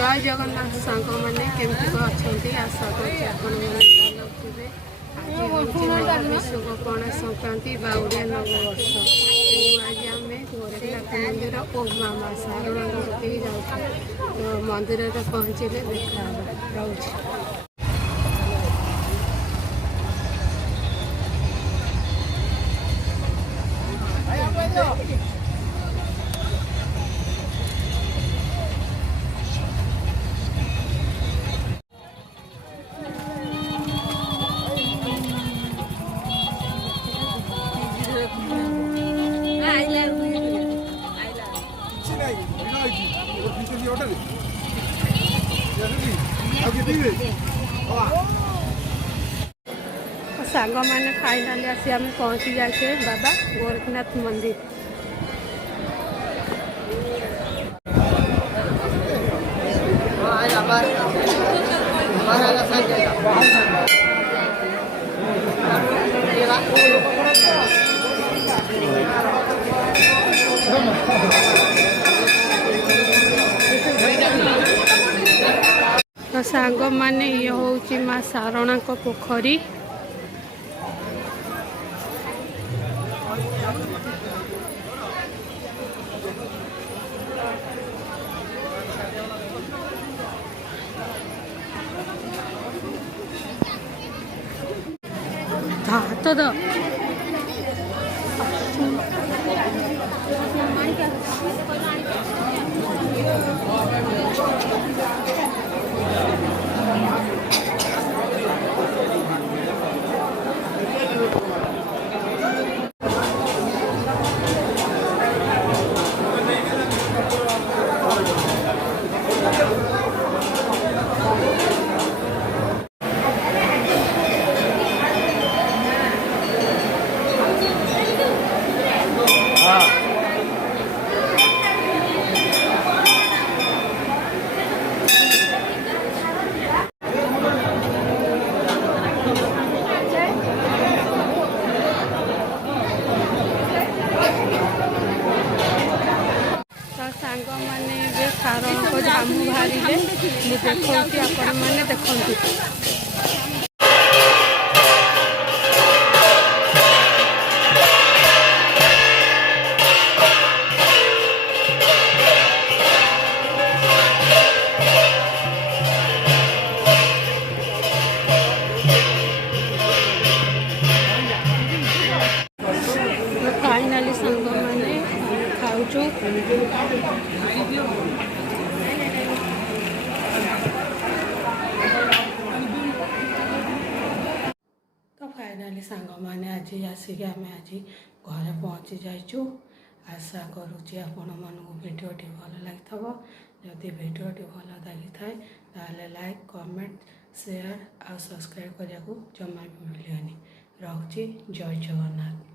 जय जगन्नाथ सांग मैंने केमती अच्छा आशा करुवे आज विश्व पणा संक्रांति बाउड़िया नववर्ष आज आम गोरखनाथ मंदिर और मामा सारण कति जाऊँ मंदिर पहुँचले देखा रोच सांग मैंने फाइनाली आसी आम पहुँची जाए बाबा गोरखनाथ मंदिर। तो सांग मैंने ये हूँ माँ सारणा को पोखरी तो सांग मैंने सारण को झामू बाहरी देखा आपण मैंने देखते फाइनाली सांग मैंने खाऊ तो फाइनाली सांग मैंने आज आसिक आम आज घर पहुँची जाइचु। आशा करुँच आपण मानक भिडटी भल लगी जदि भिडटी भल लगी थाए लाइक कमेंट शेयर आ सब्सक्राइब करने को जमा भी मिलनी। रोचे जय जगन्नाथ।